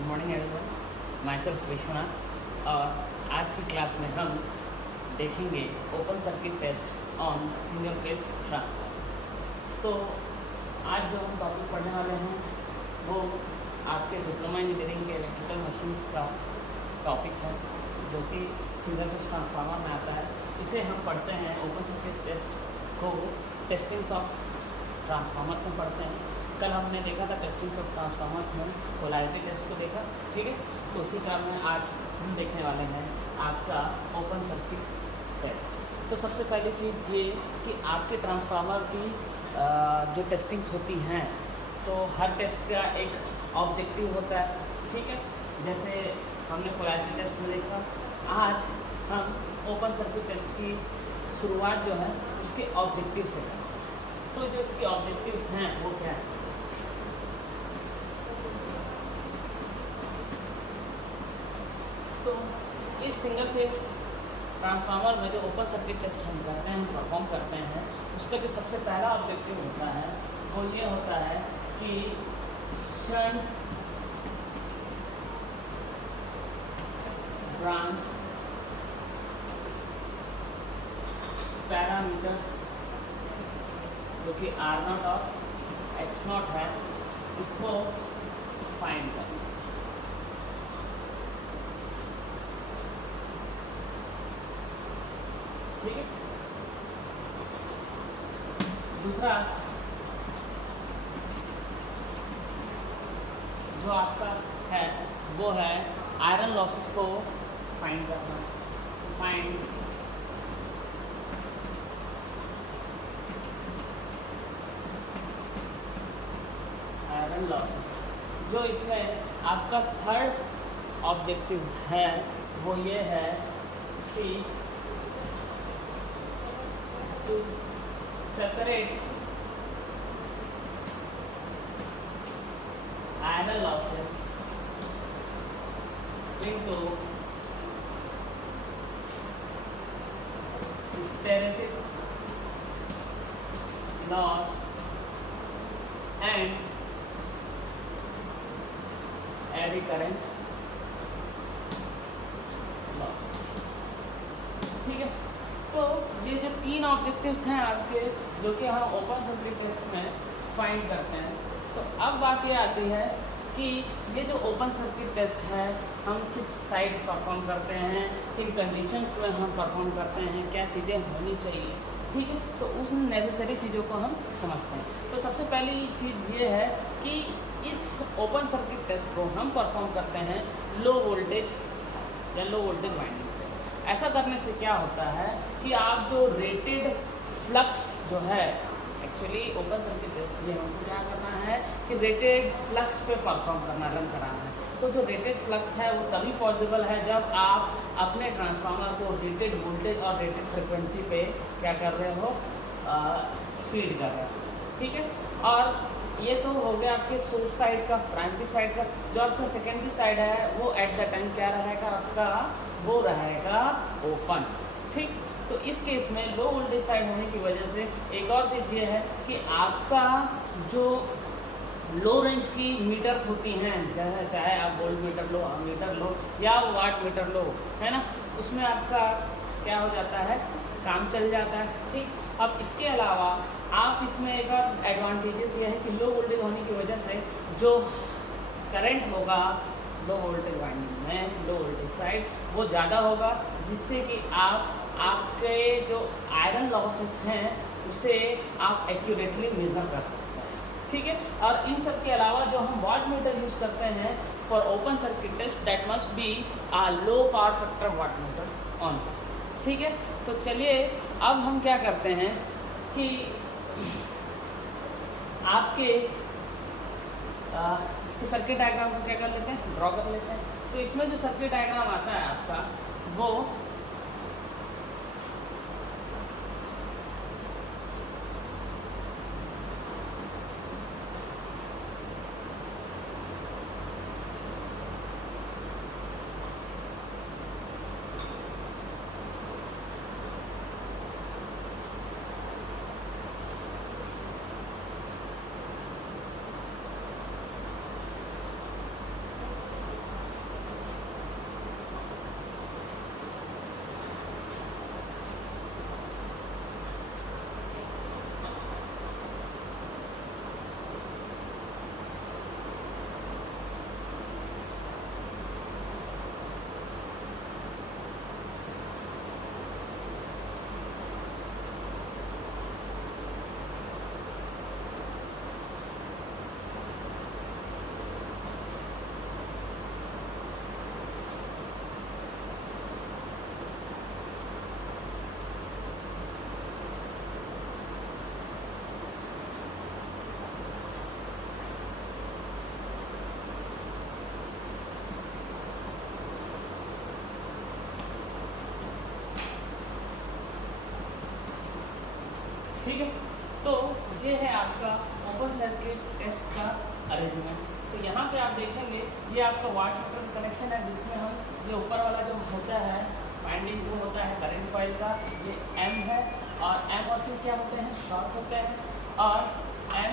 Good morning everyone, myself Vishwanath. और आज की क्लास में हम देखेंगे open circuit test on single phase transformer. तो आज जो हम टॉपिक पढ़ने वाले हैं वो आपके डिप्लोमा इंजीनियरिंग के इलेक्ट्रिकल मशीन्स का टॉपिक है, जो कि सिंगल फेज ट्रांसफार्मर में आता है। इसे हम पढ़ते हैं ओपन सर्किट टेस्ट को टेस्टिंग्स ऑफ ट्रांसफार्मर्स में पढ़ते हैं। कल हमने देखा था टेस्टिंग्स ऑफ ट्रांसफार्मर्स में पोलैरिटी टेस्ट को देखा, ठीक है। तो उसी क्रम में आज हम देखने वाले हैं आपका ओपन सर्किट टेस्ट। तो सबसे पहली चीज़ ये कि आपके ट्रांसफार्मर की जो टेस्टिंग्स होती हैं, तो हर टेस्ट का एक ऑब्जेक्टिव होता है, ठीक है। जैसे हमने पोलैरिटी टेस्ट में देखा, आज हम ओपन सर्किट टेस्ट की शुरुआत जो है उसके ऑब्जेक्टिव से करें। तो जो इसके ऑब्जेक्टिव्स हैं वो क्या है? तो इस सिंगल फेस ट्रांसफार्मर में जो ओपन सर्किट टेस्ट हम करते हैं, परफॉर्म करते हैं, उसका जो सबसे पहला ऑब्जेक्टिव होता है वो ये होता है कि शंट ब्रांच पैरामीटर्स जो कि R0 और X0 है, इसको फाइंड करना। ठीक है। दूसरा जो आपका है वो है आयरन लॉसेस को फाइंड करना। Find iron losses. जो इसमें आपका थर्ड ऑब्जेक्टिव है वो ये है कि to separate iron losses into hysteresis loss and eddy current loss। ठीक है। तो ये जो तीन ऑब्जेक्टिव्स हैं आपके, जो कि हम ओपन सर्किट टेस्ट में फाइंड करते हैं। तो अब बात ये आती है कि ये जो ओपन सर्किट टेस्ट है हम किस साइड परफॉर्म करते हैं, किन कंडीशंस में हम परफॉर्म करते हैं, क्या चीज़ें होनी चाहिए, ठीक है। तो उस नेसेसरी चीज़ों को हम समझते हैं। तो सबसे पहली चीज़ ये है कि इस ओपन सर्किट टेस्ट को हम परफॉर्म करते हैं लो वोल्टेज या लो वोल्टेज वाइंडिंग। ऐसा करने से क्या होता है कि आप जो रेटेड फ्लक्स जो है, एक्चुअली ओपन सर्किट टेस्ट में हमको क्या करना है कि रेटेड फ्लक्स पे परफॉर्म करना, रन कराना है। तो जो रेटेड फ्लक्स है वो तभी पॉसिबल है जब आप अपने ट्रांसफार्मर को रेटेड वोल्टेज और रेटेड फ्रिक्वेंसी पे क्या कर रहे हो, फीड कर रहे हो, ठीक है। और ये तो हो गया आपके सोर्स साइड का, प्राइमरी साइड का। जो आपका सेकेंडरी साइड है वो एट द टाइम क्या रहेगा आपका, वो रहेगा ओपन, ठीक। तो इस केस में लो वोल्टेज साइड होने की वजह से एक और चीज़ ये है कि आपका जो लो रेंज की मीटर्स होती हैं, चाहे आप वोल्ट मीटर लो या वाट मीटर लो, है ना, उसमें आपका क्या हो जाता है, काम चल जाता है, ठीक। अब इसके अलावा आप इसमें एक और एडवांटेजेस ये है कि लो वोल्टेज होने की वजह से जो करंट होगा लो वोल्टेज वाइंडिंग में, लो वोल्टेज साइड, वो ज़्यादा होगा, जिससे कि आपके जो आयरन लॉसेस हैं उसे आप एक्यूरेटली मेज़र कर सकते हैं, ठीक है। और इन सब के अलावा जो हम वाट मीटर यूज़ करते हैं for open circuit test, that must be a low power factor watt meter on, ठीक है। तो चलिए अब हम क्या करते हैं कि आपके इसके सर्किट डायग्राम को क्या कर लेते हैं, ड्रॉ कर लेते हैं। तो इसमें जो सर्किट डायग्राम आता है आपका वो ठीक है, तो ये है आपका ओपन सर्किट टेस्ट का अरेंजमेंट। तो यहाँ पे आप देखेंगे ये आपका वाट मीटर कनेक्शन है, जिसमें हम ये ऊपर वाला जो होता है वाइंडिंग वो होता है करंट कॉइल का, ये M है, और M और C क्या होते हैं, शॉर्ट होते हैं, और N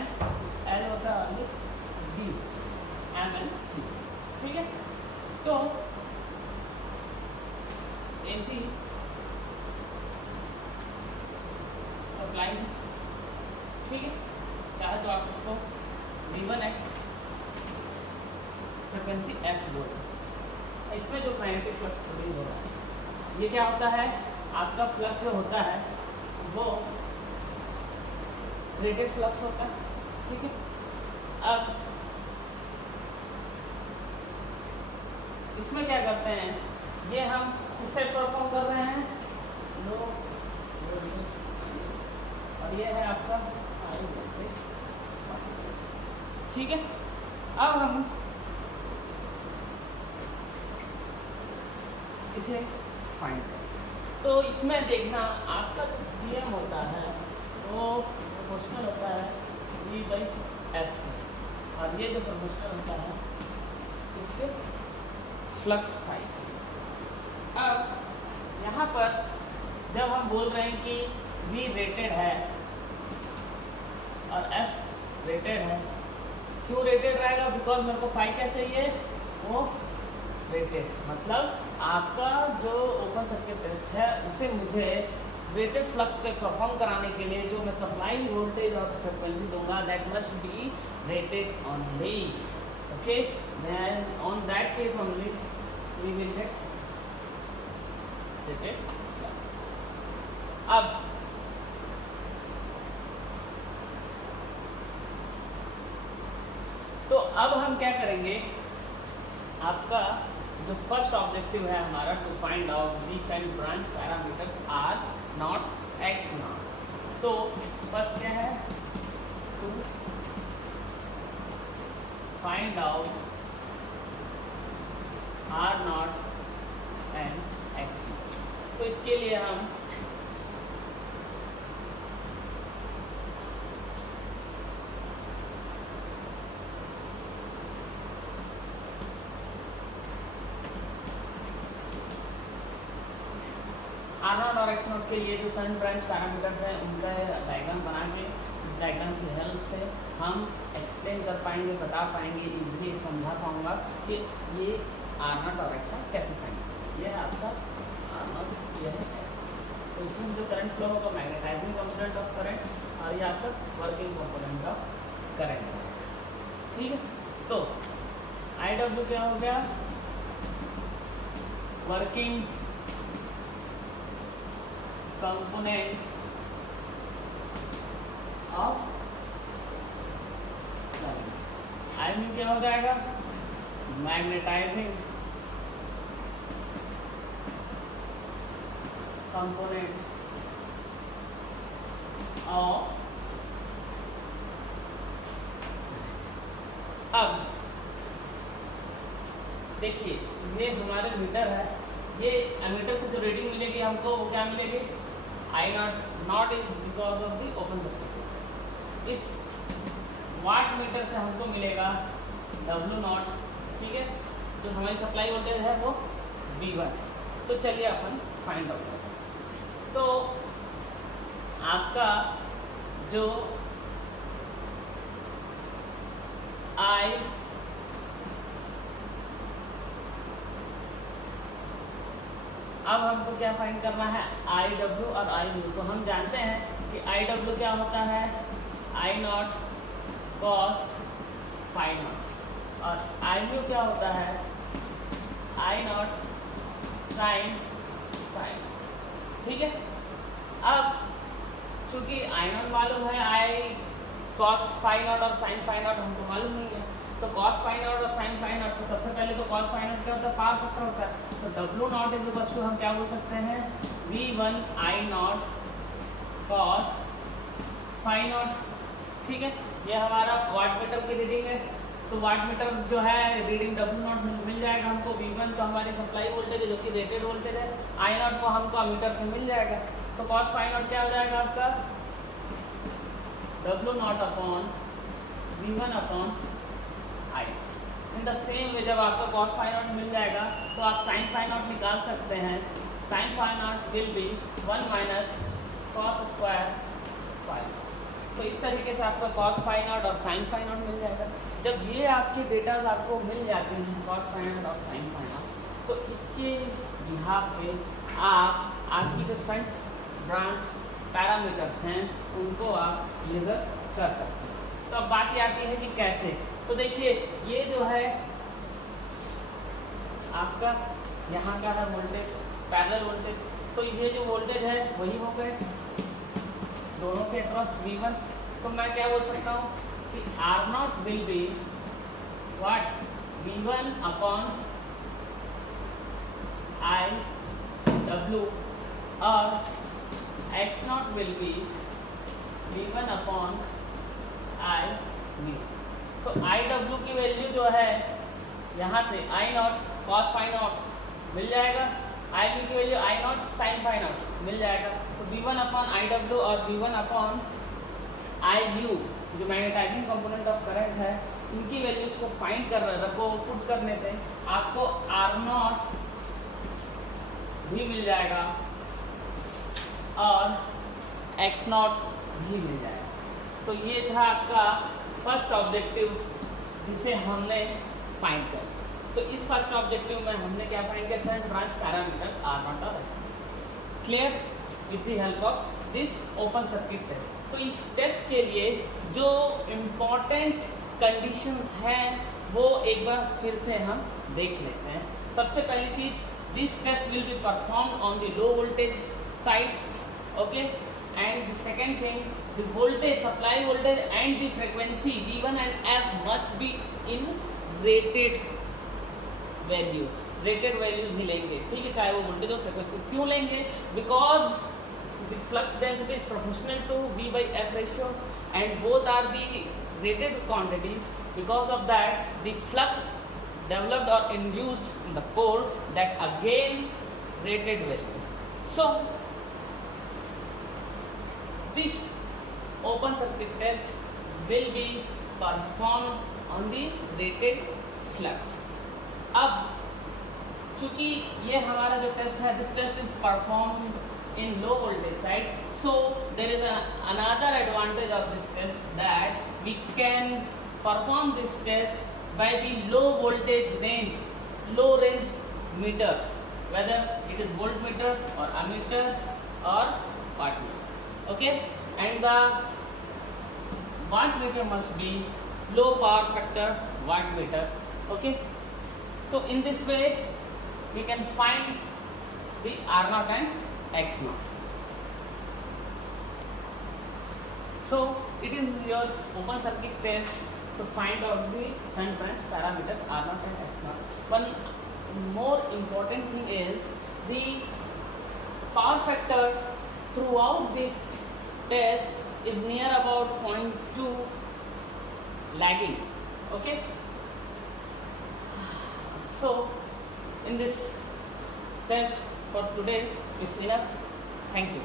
L होता है ये B, M N C, ठीक है। तो AC सप्लाई है, ठीक है, चाहे तो आप उसको V1 F फ्रिक्वेंसी F बोल सकते हैं। इसमें जो मैग्नेटिक फ्लक्स ट्रेवलिंग हो रहा है, ये क्या होता है, आपका फ्लक्स जो होता है वो रेटेड फ्लक्स होता है, ठीक है। अब इसमें क्या करते हैं, ये हम किससे परफॉर्म कर रहे हैं, लो, और ये है आपका हाई वोल्टेज, ठीक है। अब हम इसे फाइंड करें, तो इसमें देखना आपका जो Vm होता है वो प्रोपोर्शनल होता है V/F, और ये जो प्रोपोर्शनल होता है इसके फ्लक्स फाई। अब यहाँ पर जब हम बोल रहे हैं कि V रेटेड है और F रेटेड है, क्यों रेटेड रहेगा, बिकॉज मेरे को फाई क्या चाहिए, वो रेटेड, मतलब आपका जो ओपन सर्किट टेस्ट है उसे मुझे रेटेड फ्लक्स पे परफॉर्म कराने के लिए जो मैं सप्लाई वोल्टेज और फ्रिक्वेंसी दूंगा that must be rated only, okay, then on that case only we will get rated flux. अब तो अब हम क्या करेंगे, आपका जो फर्स्ट ऑब्जेक्टिव है हमारा to find out this and branch parameters R naught X naught. तो फर्स्ट क्या है, to find out R naught and X naught. तो इसके लिए हम R0 और X0 के लिए जो सन ब्रांच पैरामीटर्स हैं उनका डायग्राम बना के इस डायग्राम की हेल्प से हम एक्सप्लेन कर पाएंगे, बता पाएंगे, इजीली समझा पाऊंगा कि ये R0 और X0 कैसे फाइंड करें। ये है आपका R0, ये है X0। तो इसमें जो करंट फ्लो होगा मैग्नेटाइजिंग कंपोनेंट ऑफ करंट, और ये आपका वर्किंग कंपोनेंट ऑफ करंट, ठीक है। तो IW क्या हो गया, working component of current. IMU क्या हो जाएगा, मैग्नेटाइजिंग कंपोनेंट ऑफ। अब देखिए ये हमारे मीटर है, ये एमीटर से जो रीडिंग मिलेगी हमको वो क्या मिलेगी, I0 not is because of the open circuit. इस वाट मीटर से हमको मिलेगा W0, ठीक है, जो हमारी सप्लाई वोल्टेज है वो V1। तो चलिए अपन फाइंड आउट करते हैं। तो आपका जो अब हमको क्या फाइंड करना है, IW और IMU। तो हम जानते हैं कि IW क्या होता है, I0 cos phi नॉट, और IMU क्या होता है, I0 sin phi, ठीक है। अब चूंकि I0 मालूम है, I cos phi नॉट और sin phi नॉट हमको मालूम नहीं है, तो cos phi नॉट और sin phi नॉट, तो सबसे पहले तो cos phi नॉट क्या होता है, पावर फैक्टर होता है। तो W0 इज इक्वल टू हम क्या बोल सकते हैं, V1 I0 cos phi not, ठीक है। ये हमारा वाट मीटर की रीडिंग है, तो वाट मीटर जो है रीडिंग W0 मिल जाएगा हमको। V1 तो हमारी सप्लाई वोल्टेज है जो कि रेटेड वोल्टेज है, I0 को हमको मीटर से मिल जाएगा। तो cos phi नॉट क्या हो जाएगा आपका W not upon V1 upon I। In the same way जब आपको cos फाई नॉट मिल जाएगा तो आप sin फाई नॉट निकाल सकते हैं। sin phi naught will be 1 minus cos square phi. तो इस तरीके से आपका cos फाई नॉट और sin फाई नॉट मिल जाएगा। जब ये आपके डेटाज आपको मिल जाते हैं cos फाई नॉट और sin फाई नॉट, तो इसके बिहाफ पे आप आपकी जो शंट ब्रांच पैरामीटर्स हैं उनको आप मेजर कर सकते हैं। तो अब बात आती है कि कैसे। तो देखिए ये जो है आपका यहाँ का है वोल्टेज, पैरेलल वोल्टेज। तो ये जो वोल्टेज है वही हो गए दोनों के अक्रॉस V1। तो मैं क्या बोल सकता हूँ कि R0 will be what V1 upon I W और X0 will be V1 upon I V। तो I W की वैल्यू जो है यहाँ से I naught cos phi naught मिल जाएगा, I V की value I naught sin phi naught मिल जाएगा। तो V1 अपॉन I W और V1 अपॉन I U जो मैग्नेटाइजिंग कंपोनेंट ऑफ करंट है इनकी वैल्यूज को फाइंड कर रखो, पुट करने से आपको R0 भी मिल जाएगा और X0 भी मिल जाएगा। तो ये था आपका फर्स्ट ऑब्जेक्टिव जिसे हमने फाइंड किया। तो इस फर्स्ट ऑब्जेक्टिव में हमने क्या फाइंड किया, शंट ब्रांच पैरामीटर्स R0 और X0। Clear with the help of this open circuit test. तो इस टेस्ट के लिए जो इम्पॉर्टेंट कंडीशंस हैं वो एक बार फिर से हम देख लेते हैं। सबसे पहली चीज, this test will be performed on the low voltage side, okay. And the second thing, the voltage, supply voltage and the frequency V1 and F must be in rated values। rated values ही लेंगे, ठीक है, चाहे वो voltage और frequency. क्यों लेंगे? because the flux density is proportional to V by F ratio and both are the rated quantities। because of that the flux developed or induced in the core that again rated value। so this open circuit test will be performed on the rated flux। अब चूंकि ये हमारा जो test है, this test is performed in low voltage side, so there is another advantage of this test that we can perform this test by the low voltage range, low range meters, whether it is voltmeter or ammeter or wattmeter, okay। and the wattmeter must be low power factor wattmeter, okay। so in this way we can find the R0 and X0। so it is your open circuit test to find out the shunt branch parameters R0 and X0। one more important thing is the power factor throughout this test is near about 0.2 lagging, okay। so in this test for today it's enough। thank you।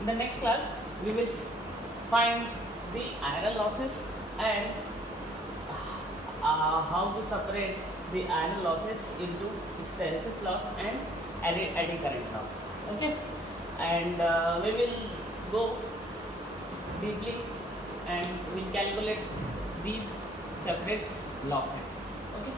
in the next class we will find the iron losses and how to separate the iron losses into hysteresis loss and eddy current loss, okay। and we will go deeply and we will calculate these separate losses, okay।